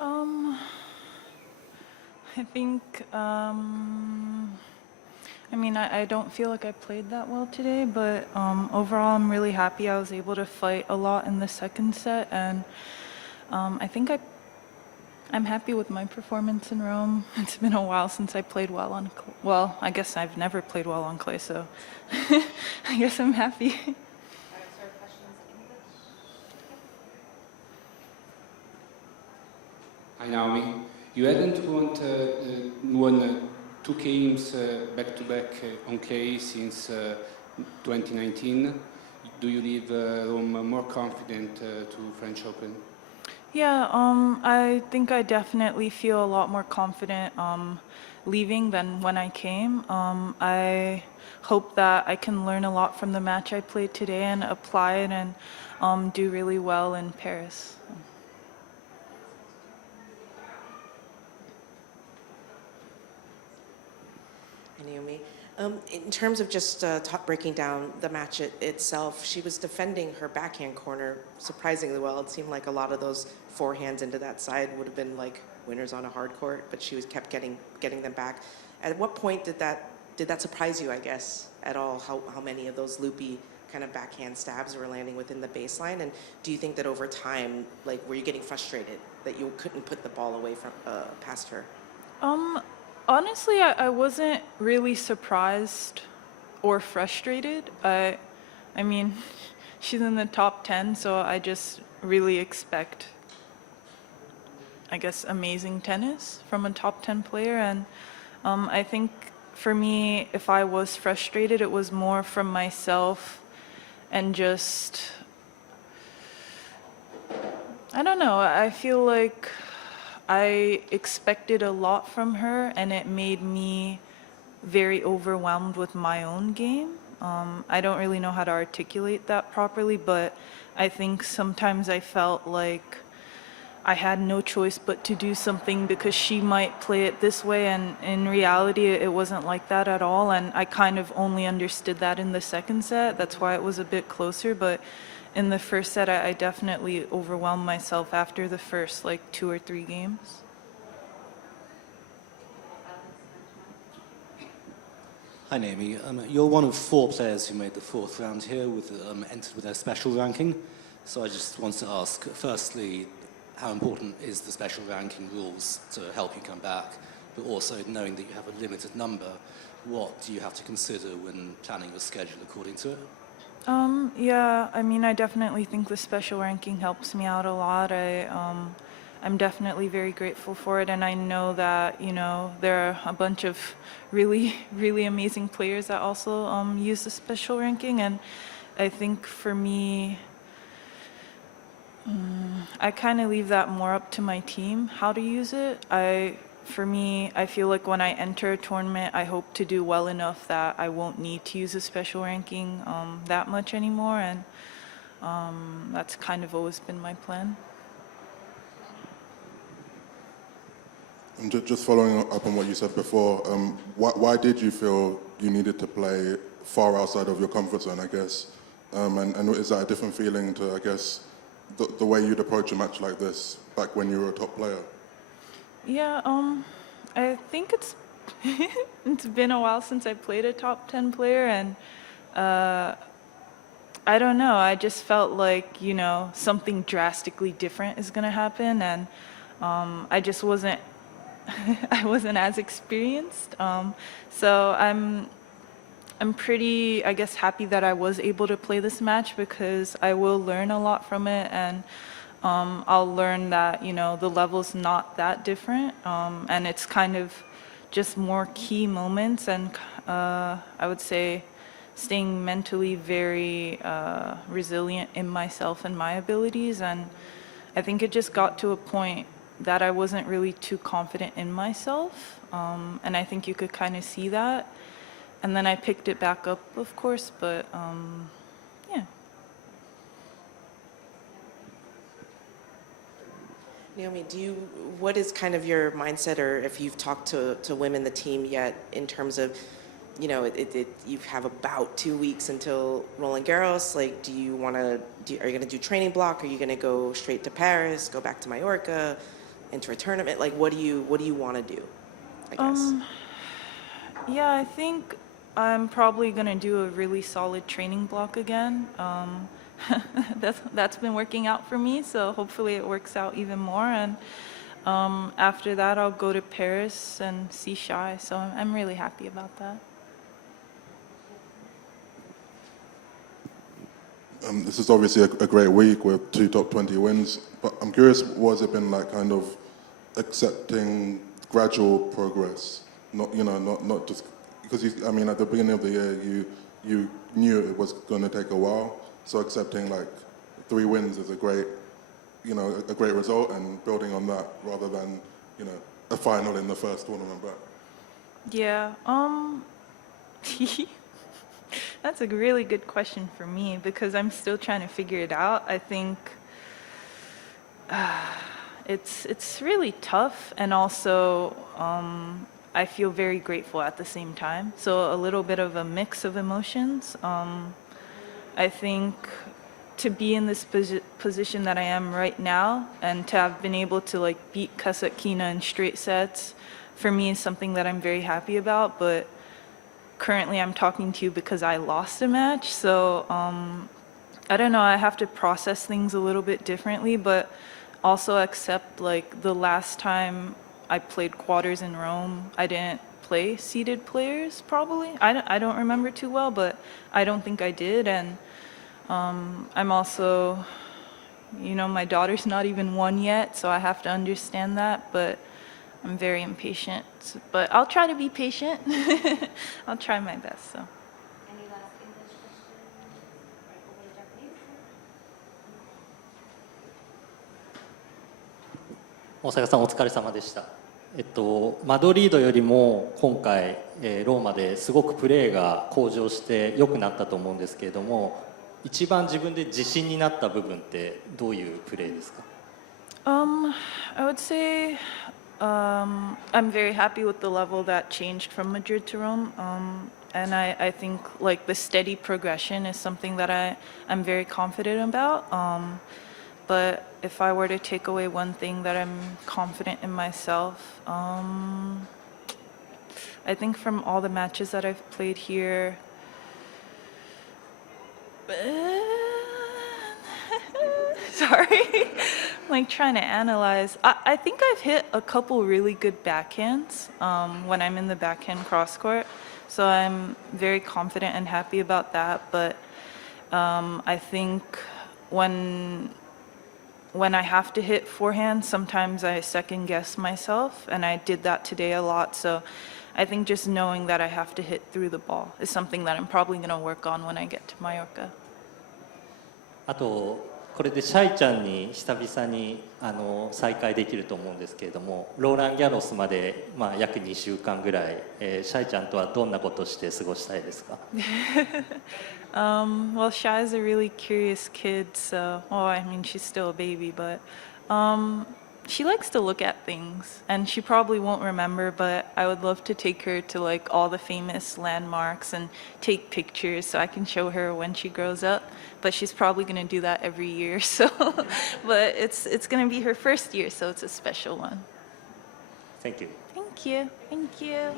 Um, I think, I mean, I don't feel like I played that well today, but overall I'm really happy I was able to fight a lot in the second set, and I think I'm happy with my performance in Rome. It's been a while since I played well on clay. Well, I guess I've never played well on clay, so I guess I'm happy. Hi Naomi, you hadn't won two games back-to-back on clay since 2019. Do you leave Rome more confident to French Open? Yeah, I think I definitely feel a lot more confident leaving than when I came. I hope that I can learn a lot from the match I played today and apply it and do really well in Paris. Naomi. In terms of just breaking down the match itself, she was defending her backhand corner surprisingly well. It seemed like a lot of those forehands into that side would have been like winners on a hard court, but she was kept getting them back. At what point did that surprise you, I guess, at all? How many of those loopy kind of backhand stabs were landing within the baseline? And do you think that over time, like, were you getting frustrated that you couldn't put the ball away from past her? Honestly, I wasn't really surprised or frustrated. I mean, she's in the top 10, so I just really expect, I guess, amazing tennis from a top 10 player. And I think for me, if I was frustrated, it was more from myself and just, I don't know, I feel like I expected a lot from her, and it made me very overwhelmed with my own game. I don't really know how to articulate that properly, but I think sometimes I felt like I had no choice but to do something because she might play it this way, and in reality it wasn't like that at all, and I kind of only understood that in the second set. That's why it was a bit closer, but in the first set, I definitely overwhelmed myself after the first, like, 2 or 3 games. Hi, Naomi. You're one of 4 players who made the 4th round here, entered with a special ranking. So I just wanted to ask, firstly, how important is the special ranking rules to help you come back? But also, knowing that you have a limited number, what do you have to consider when planning your schedule according to it? Yeah, I mean, I definitely think the special ranking helps me out a lot. I'm definitely very grateful for it, and I know that, you know, there are a bunch of really, really amazing players that also use the special ranking, and I think for me, I kind of leave that more up to my team, how to use it. For me, I feel like when I enter a tournament, I hope to do well enough that I won't need to use a special ranking that much anymore, and that's kind of always been my plan. And just following up on what you said before, why did you feel you needed to play far outside of your comfort zone, I guess? And is that a different feeling to, I guess, the way you'd approach a match like this back when you were a top player? Yeah, I think it's it's been a while since I played a top 10 player, and I don't know, I just felt like, you know, something drastically different is gonna happen, and I just wasn't I wasn't as experienced. So I'm pretty, I guess, happy that I was able to play this match because I will learn a lot from it, and I'll learn that, you know, the level's not that different, and it's kind of just more key moments, and I would say staying mentally very resilient in myself and my abilities. And I think it just got to a point that I wasn't really too confident in myself, and I think you could kind of see that. And then I picked it back up, of course, but yeah. Naomi, what is kind of your mindset, or if you've talked to women, the team yet, in terms of, you know, you have about 2 weeks until Roland Garros. Like, are you going to do training block? Are you going to go straight to Paris, go back to Mallorca? enter a tournament? Like, what do you want to do, I guess? Yeah, I think I'm probably gonna do a really solid training block again. That's been working out for me, so hopefully it works out even more. And after that, I'll go to Paris and see Shai. So I'm really happy about that. This is obviously a great week with 2 top 20 wins, but I'm curious, what has it been like kind of accepting gradual progress? Not just, because I mean, at the beginning of the year, you knew it was going to take a while, so accepting like 3 wins is a great result, and building on that rather than, a final in the first tournament back. Yeah. That's a really good question for me because I'm still trying to figure it out. I think it's really tough, and also I feel very grateful at the same time. So a little bit of a mix of emotions. I think to be in this position that I am right now and to have been able to like beat Kasatkina in straight sets, for me is something that I'm very happy about. But currently I'm talking to you because I lost a match, so I don't know, I have to process things a little bit differently, but also accept like the last time I played quarters in Rome, I didn't play seeded players probably. I don't remember too well, but I don't think I did. And I'm also, my daughter's not even 1 yet, so I have to understand that, but I'm very impatient, but I'll try to be patient. I'll try my best. So. Any last English questions? Right away, Japanese. 大阪さんお疲れ様でした。マドリードよりも今回、ローマですごくプレーが向上して良くなったと思うんですけれども、一番自分で自信になった部分ってどういうプレーですか？ I would say I'm very happy with the level that changed from Madrid to Rome. And I think like the steady progression is something that I'm very confident about. But if I were to take away one thing that I'm confident in myself, I think from all the matches that I've played here, sorry, like trying to analyze. I think I've hit a couple really good backhands when I'm in the backhand cross court, so I'm very confident and happy about that. But I think when I have to hit forehand, sometimes I second guess myself, and I did that today a lot. So I think just knowing that I have to hit through the ball is something that I'm probably going to work on when I get to Mallorca. あとこれでシャイちゃんに久々に再会できると思うんですけれども、ローランギャロスまで、約2週間ぐらい、シャイちゃんとはどんなことをして過ごしたいですか？ Well, Shai's a really curious kid, so, I mean, she's still a baby, but she likes to look at things, and she probably won't remember, but I would love to take her to like all the famous landmarks and take pictures so I can show her when she grows up. But she's probably going to do that every year, so, but it's going to be her first year, so it's a special one. Thank you. Thank you. Thank you.